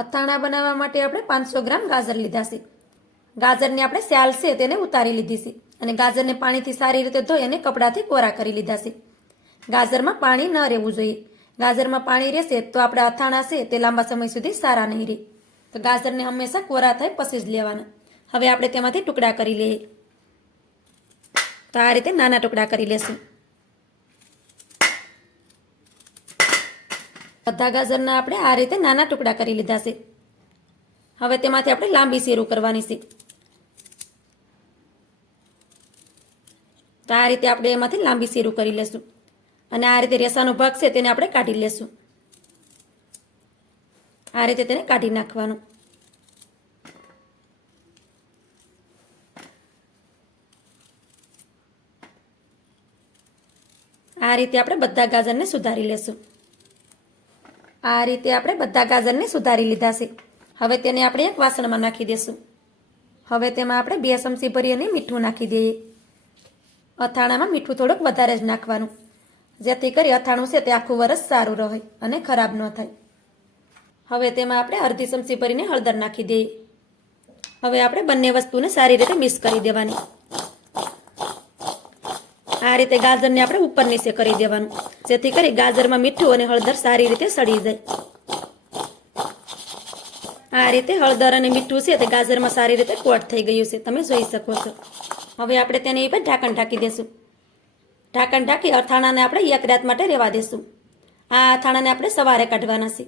અથાણા બનાવવા માટે આપણે 500 ગ્રામ ગાજર લીધા છે. ગાજરની આપણે સ્યાલ છે તેને ઉતારી લીધી છે અને ગાજરને પાણીથી સારી રીતે ધોઈ અને કપડાથી કોરા કરી લીધા છે. ગાજરમાં પાણી ન રહેવું જોઈએ. ગાજરમાં પાણી રહેશે તો આપણા અથાણા છે તે લાંબા સમય સુધી સારા નહીં રહે. તો ગાજરને હંમેશા કોરા થાય પછી જ લેવાના. હવે આપણે તેમાંથી ટુકડા કરી લઈએ. તો આ રીતે નાના ટુકડા કરી લેશું. બધા ગાજરના આપણે આ રીતે નાના ટુકડા કરી લીધા છે. હવે તેમાંથી આપણે લાંબી શીરું કરવાની છે. તો આ રીતે આપણે એમાંથી લાંબી શીરું કરી લેશું અને આ રીતે રેસાનો ભાગ છે તેને આપણે કાઢી લેશું. આ રીતે તેને કાઢી નાખવાનું. આ રીતે આપણે બધા ગાજરને સુધારી લેશું. આ રીતે આપણે બધા ગાજરને સુધારી લીધા છે. હવે તેને આપણે એક વાસણમાં નાખી દેશું. હવે તેમાં આપણે 2 ચમચી ભરી અને મીઠું નાખી દઈએ. અથાણામાં મીઠું થોડુંક વધારે જ નાખવાનું, જેથી કરી અથાણું છે તે આખું વરસ સારું રહે અને ખરાબ ન થાય. હવે તેમાં આપણે અડધી ચમચી ભરીને હળદર નાખી દઈએ. હવે આપણે બંને વસ્તુને સારી રીતે મિક્સ કરી દેવાની. આ રીતે ગાજરને આપણે ઉપર નીચે કરી દેવાનું, જેથી કરી ગાજરમાં મીઠું અને હળદર સારી રીતે સડી જાય. આ રીતે હળદર અને મીઠું છે તે ગાજરમાં સારી રીતે કોટ થઈ ગયું છે, તમે જોઈ શકો છો. હવે આપણે તેની ઉપર ઢાંકણ ઢાંકી દેશું. ઢાંકણ ઢાંકી અથાણાને આપણે 1 રાત માટે રહેવા દેશું. આ અથાણાને આપણે સવારે કાઢવાના છે.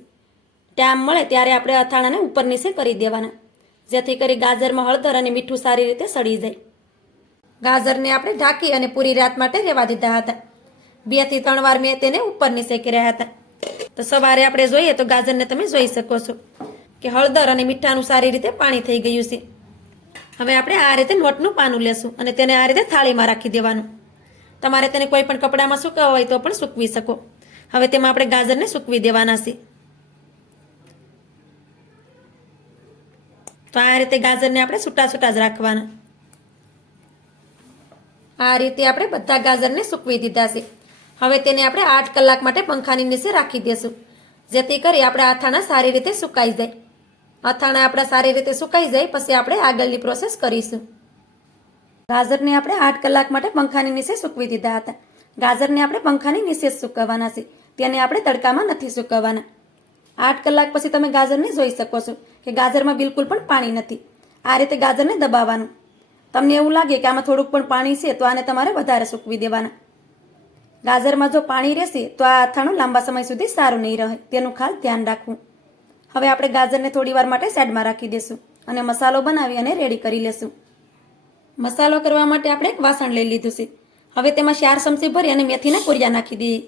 ટાઈમ મળે ત્યારે આપણે અથાણાને ઉપર નીચે કરી દેવાના, જેથી કરી ગાજરમાં હળદર અને મીઠું સારી રીતે સડી જાય. ગાજરને આપણે ઢાંકી અને પૂરી રાત માટે રહેવા દીધા હતા. 2 થી 3 વાર મેં તેને ઉપર નીચે કર્યા હતા. તો સવારે આપણે જોઈએ તો ગાજરને તમે જોઈ શકો છો કે હળદર અને મીઠાનું સારી રીતે પાણી થઈ ગયું છે. હવે આપણે આ રીતે નોટનું પાનું લેશું અને તેને આ રીતે થાળીમાં રાખી દેવાનું. તમારે તેને કોઈ પણ કપડામાં સૂકવવા હોય તો પણ સૂકવી શકો. હવે તેમાં આપણે ગાજરને સૂકવી દેવાના છે. તો આ રીતે ગાજરને આપણે છૂટા છૂટા જ રાખવાના. આ રીતે આપણે બધા ગાજરને સૂકવી દીધા છે. હવે તેને આપણે 8 કલાક માટે પંખાની નીચે રાખી દેશું, જેથી કરી આપણા અથાણા સારી રીતે સુકાઈ જાય. અથાણા આપણા સારી રીતે સુકાઈ જાય પછી આપણે આગળની પ્રોસેસ કરીશું. ગાજરને આપણે 8 કલાક માટે પંખાની નીચે સૂકવી દીધા હતા. ગાજરને આપણે પંખાની નીચે જ સૂકવવાના છે, તેને આપણે તડકામાં નથી સૂકવવાના. 8 કલાક પછી તમે ગાજરને જોઈ શકો છો કે ગાજરમાં બિલકુલ પણ પાણી નથી. આ રીતે ગાજરને દબાવવાનું. તમને એવું લાગે કે આમાં થોડુંક પણ પાણી છે તો આને તમારે વધારે સૂકવી દેવાના. ગાજરમાં જો પાણી રહેશે તો આ અથાણું લાંબા સમય સુધી સારું નહીં રહે, તેનું ખાસ ધ્યાન રાખવું. હવે આપણે ગાજરને થોડી વાર માટે સાઈડમાં રાખી દેશું અને મસાલો બનાવી અને રેડી કરી લેશું. મસાલો કરવા માટે આપણે એક વાસણ લઈ લીધું છે. હવે તેમાં 4 ચમચી ભરી અને મેથીના કુરિયા નાખી દઈએ.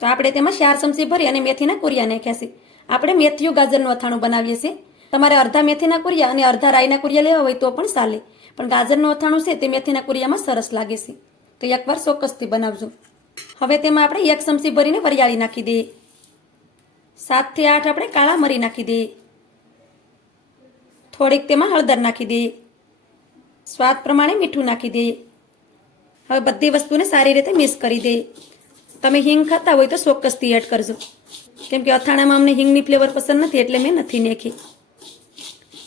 તો આપણે તેમાં 4 ચમચી ભરી અને મેથીના કુરિયા નાખ્યા છે. આપણે મેથીયું ગાજરનું અથાણું બનાવીએ છીએ. તમારે અડધા મેથીના કુરિયા અને અડધા રાઈના કુરિયા લેવા હોય તો પણ ચાલે, પણ ગાજરનું અથાણું છે તે મેથીના કુરિયામાં સરસ લાગે છે. તો એકવાર ચોક્કસથી બનાવજો. હવે તેમાં આપણે 1 ચમચી ભરીને વરિયાળી નાખી દઈએ. 7 થી 8 આપણે કાળા મરી નાખી દઈએ. થોડીક તેમાં હળદર નાખી દઈએ. સ્વાદ પ્રમાણે મીઠું નાખી દઈએ. હવે બધી વસ્તુને સારી રીતે મિક્સ કરી દઈએ. તમે હિંગ ખાતા હોય તો ચોક્કસથી એડ કરજો, કેમ કે અથાણામાં અમને હિંગની ફ્લેવર પસંદ નથી એટલે મેં નથી નાખી.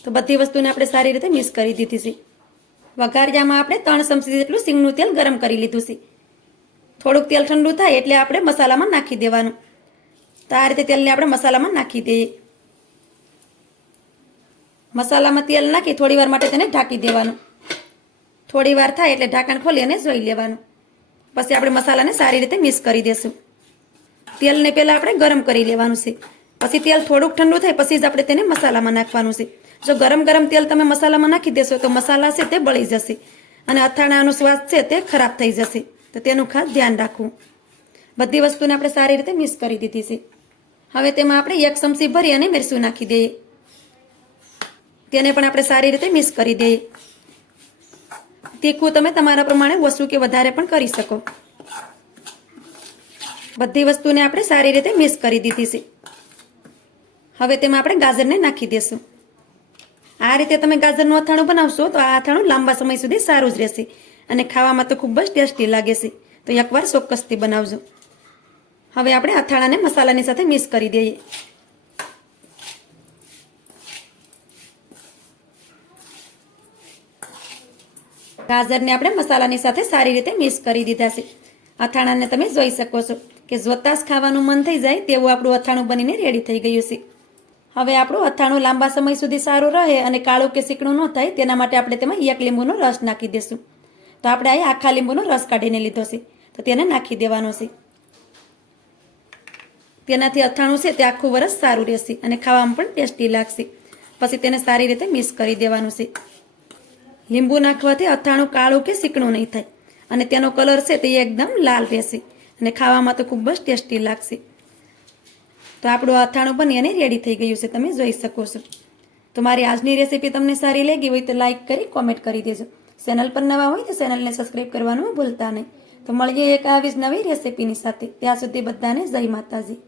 તો બધી વસ્તુને આપણે સારી રીતે મિક્સ કરી દીધી છે. વઘારિયામાં આપણે 3 ચમચી જેટલું સિંગનું તેલ ગરમ કરી લીધું છે. થોડુંક તેલ ઠંડુ થાય એટલે આપણે મસાલામાં નાખી દેવાનું. તો આ રીતે તેલને આપણે મસાલામાં નાખી દઈએ. મસાલામાં તેલ નાખી થોડી વાર માટે તેને ઢાંકી દેવાનું. થોડી વાર થાય એટલે ઢાંકણ ખોલી અને જોઈ લેવાનું. પછી આપણે મસાલાને સારી રીતે મિક્સ કરી દેશું. તેલને પહેલાં આપણે ગરમ કરી લેવાનું છે. પછી તેલ થોડુંક ઠંડુ થાય પછી જ આપણે તેને મસાલામાં નાખવાનું છે. જો ગરમ ગરમ તેલ તમે મસાલામાં નાખી દેશો તો મસાલા છે તે બળી જશે અને અથાણાનો સ્વાદ છે તે ખરાબ થઈ જશે. તો તેનું ખાસ ધ્યાન રાખવું. બધી વસ્તુને આપણે સારી રીતે મિક્સ કરી દીધી છે. હવે તેમાં આપણે 1 ચમચી ભરી અને મરચું નાખી દઈએ. તેને પણ આપણે સારી રીતે મિક્સ કરી દઈએ. તીખું તમે તમારા પ્રમાણે ઓછું કે વધારે પણ કરી શકો. બધી વસ્તુને આપણે સારી રીતે મિક્સ કરી દીધી છે. હવે તેમાં આપણે ગાજરને નાખી દેશું. આ રીતે તમે ગાજરનું અથાણું બનાવશો તો આ અથાણું લાંબા સમય સુધી સારું જ રહેશે અને ખાવામાં તો ખૂબ જ ટેસ્ટી લાગે છે. તો એકવાર ચોક્કસથી બનાવજો. હવે આપણે અથાણાને મસાલાની સાથે મિક્સ કરી દઈએ. ગાજરને આપણે મસાલાની સાથે સારી રીતે મિક્સ કરી દીધા છે. અથાણાને તમે જોઈ શકો છો કે જોતા જ ખાવાનું મન થઈ જાય તેવું આપણું અથાણું બનીને રેડી થઈ ગયું છે. હવે આપણું અથાણું લાંબા સમય સુધી સારું રહે અને કાળું કે ચીકણું ન થાય તેના માટે આપણે તેમાં 1 લીંબુનો રસ નાખી દઈશું. તો આપણે અહીં આખા લીંબુનો રસ કાઢીને લીધો છે, તો તેને નાખી દેવાનો છે. તેનાથી અથાણું છે તે આખું વરસ સારું રહેશે અને ખાવામાં પણ ટેસ્ટી લાગશે. પછી તેને સારી રીતે મિક્સ કરી દેવાનું છે. લીંબુ નાખવાથી અથાણું કાળું કે ચીકણું નહીં થાય અને તેનો કલર છે તે એકદમ લાલ રહેશે અને ખાવામાં તો ખૂબ જ ટેસ્ટી લાગશે. તો આપણું અથાણું બની અને રેડી થઈ ગયું છે, તમે જોઈ શકો છો. તો મારી આજની રેસીપી તમને સારી લાગી હોય તો લાઈક કરી કોમેન્ટ કરી દેજો. ચેનલ પર નવા હોય તો ચેનલને સબસ્ક્રાઈબ કરવાનું ભૂલતા નહીં. તો મળીએ એક આવી જ નવી રેસીપીની સાથે. ત્યાં સુધી બધાને જય માતાજી.